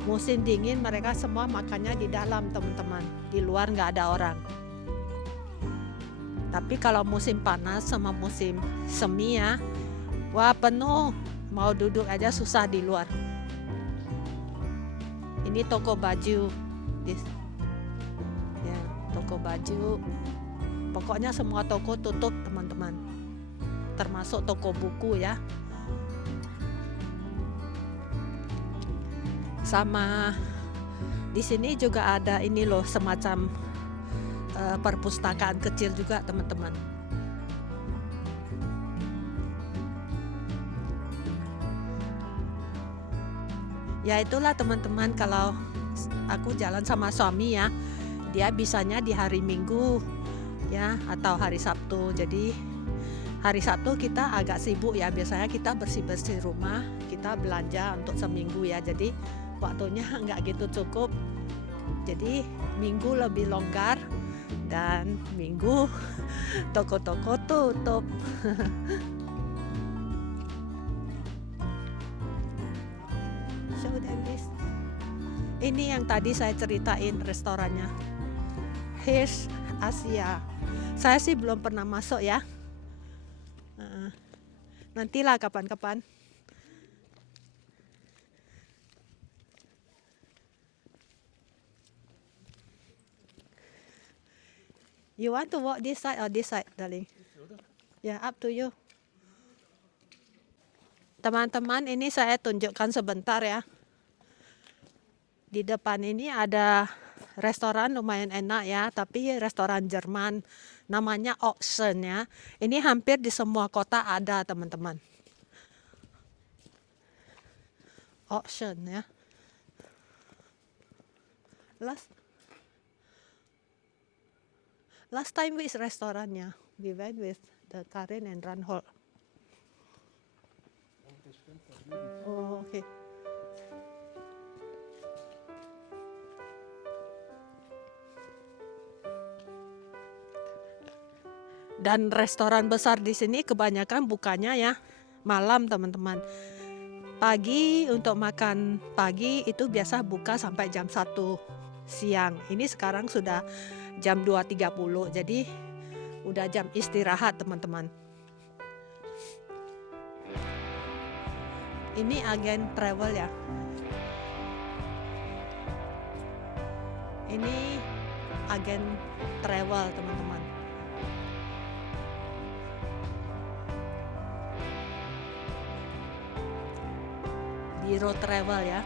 musim dingin mereka semua makannya di dalam teman-teman, di luar nggak ada orang. Tapi kalau musim panas sama musim semi ya, wah penuh, mau duduk aja susah di luar. Ini toko baju, ya toko baju. Pokoknya semua toko tutup teman-teman, termasuk toko buku ya. Sama di sini juga ada ini loh, semacam perpustakaan kecil juga teman-teman. Ya itulah teman-teman, kalau aku jalan sama suami ya, dia bisanya di hari Minggu ya, atau hari Sabtu. Jadi hari Sabtu kita agak sibuk ya, biasanya kita bersih-bersih rumah, kita belanja untuk seminggu ya, jadi waktunya nggak gitu cukup. Jadi Minggu lebih longgar, dan Minggu toko-toko tutup. Show them this. Ini yang tadi saya ceritain restorannya, Hirsch Asia. Saya sih belum pernah masuk ya. Nantilah kapan-kapan. You want to walk this side or this side, darling? Ya, up to you. Teman-teman, ini saya tunjukkan sebentar ya. Di depan ini ada restoran lumayan enak ya, tapi restoran Jerman, namanya Auction ya. Ini hampir di semua kota ada teman-teman. Auction ya. Last time with restorannya, we went with the Karen and Ranhold. Oh, okay. Dan restoran besar di sini kebanyakan bukanya ya malam teman-teman. Pagi untuk makan pagi itu biasa buka sampai jam 1 siang. Ini sekarang sudah jam 2.30, jadi udah jam istirahat teman-teman. Ini agen travel ya. Ini agen travel teman-teman. Biro travel ya.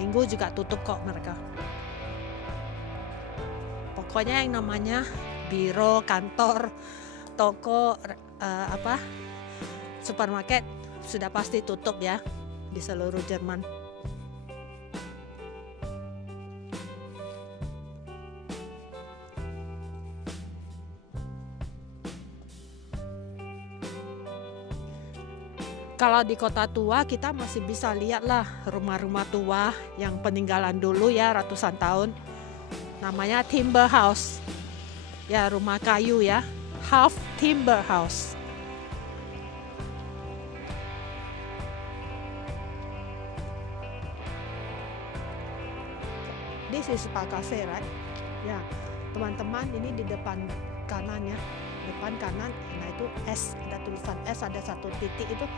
Minggu juga tutup kok mereka. Pokoknya yang namanya biro, kantor, toko, supermarket sudah pasti tutup ya di seluruh Jerman. Kalau di kota tua kita masih bisa lihat lah rumah-rumah tua yang peninggalan dulu ya, ratusan tahun. Namanya timber house. Ya, rumah kayu ya. Half timber house. This is Pakase, right? Ya, teman-teman, ini di depan kanan ya. Depan kanan, nah itu S, ada tulisan S, ada satu titik itu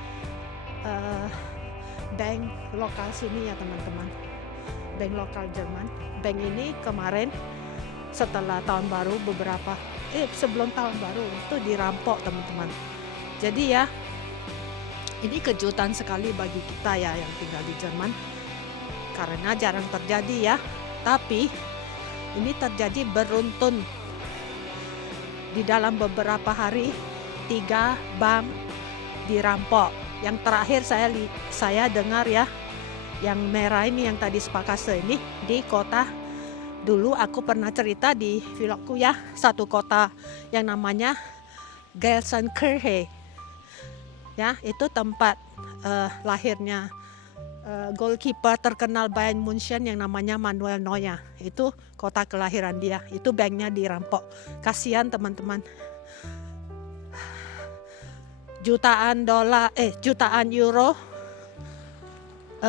bank lokal sini ya teman-teman, bank lokal Jerman. Bank ini kemarin setelah tahun baru sebelum tahun baru itu dirampok teman-teman. Jadi ya ini kejutan sekali bagi kita ya yang tinggal di Jerman, karena jarang terjadi ya. Tapi Ini terjadi beruntun. Di dalam beberapa hari 3 bank dirampok. Yang terakhir saya dengar ya, yang merah ini yang tadi Spakase ini di kota, dulu aku pernah cerita di vlogku ya, satu kota yang namanya Gelsenkirchen. Ya, itu tempat lahirnya goalkeeper terkenal Bayern Munchen yang namanya Manuel Neuer. Itu kota kelahiran dia. Itu banknya dirampok. Kasihan teman-teman. Jutaan euro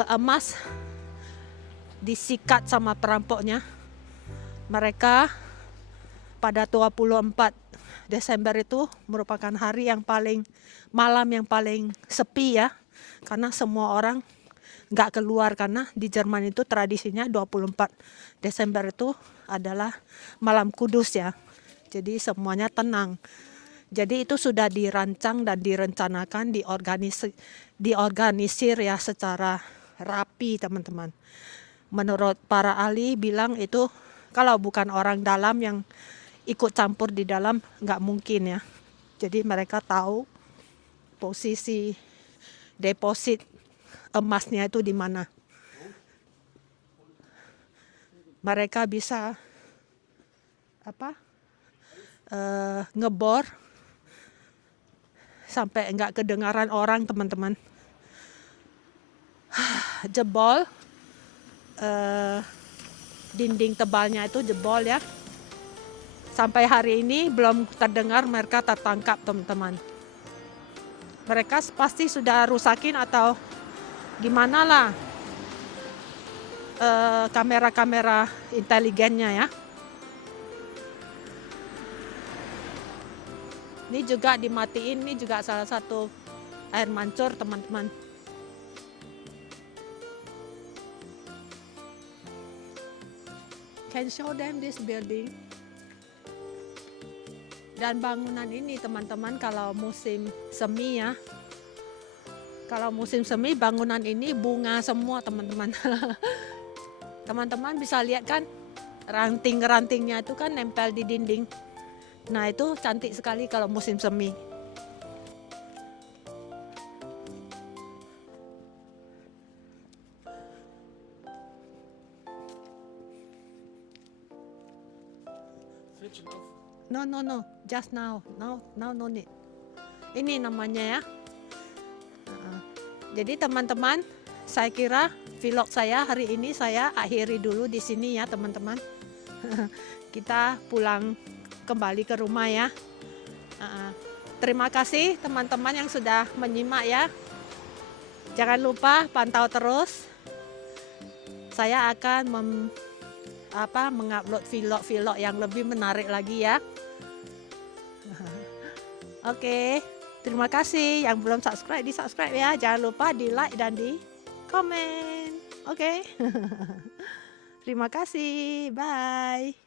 emas disikat sama perampoknya. Mereka pada 24 Desember itu merupakan malam yang paling sepi ya. Karena semua orang nggak keluar, karena di Jerman itu tradisinya 24 Desember itu adalah malam kudus ya. Jadi semuanya tenang. Jadi itu sudah dirancang dan direncanakan, diorganisir ya secara rapi teman-teman. Menurut para ahli bilang itu kalau bukan orang dalam yang ikut campur di dalam nggak mungkin ya. Jadi mereka tahu posisi deposit emasnya itu di mana. Mereka bisa ngebor sampai enggak kedengaran orang teman-teman. Jebol, dinding tebalnya itu jebol ya. Sampai hari ini belum terdengar mereka tertangkap teman-teman. Mereka pasti sudah rusakin atau gimana lah kamera-kamera inteligennya ya. Ini juga dimatiin, ini juga salah satu air mancur teman-teman. Can show them this building. Dan bangunan ini teman-teman kalau musim semi ya. Kalau musim semi bangunan ini bunga semua teman-teman. Teman-teman bisa lihat kan ranting-rantingnya itu kan nempel di dinding. Nah itu cantik sekali kalau musim semi. Switch off. No, just now no need. Ini namanya ya. Jadi teman-teman, saya kira vlog saya hari ini saya akhiri dulu di sini ya teman-teman. Kita pulang kembali ke rumah ya. Terima kasih teman-teman yang sudah menyimak ya. Jangan lupa pantau terus. Saya akan mengupload vlog-vlog yang lebih menarik lagi ya. Oke. Terima kasih yang belum subscribe, di subscribe ya. Jangan lupa di like dan di komen. Oke. Terima kasih. Bye.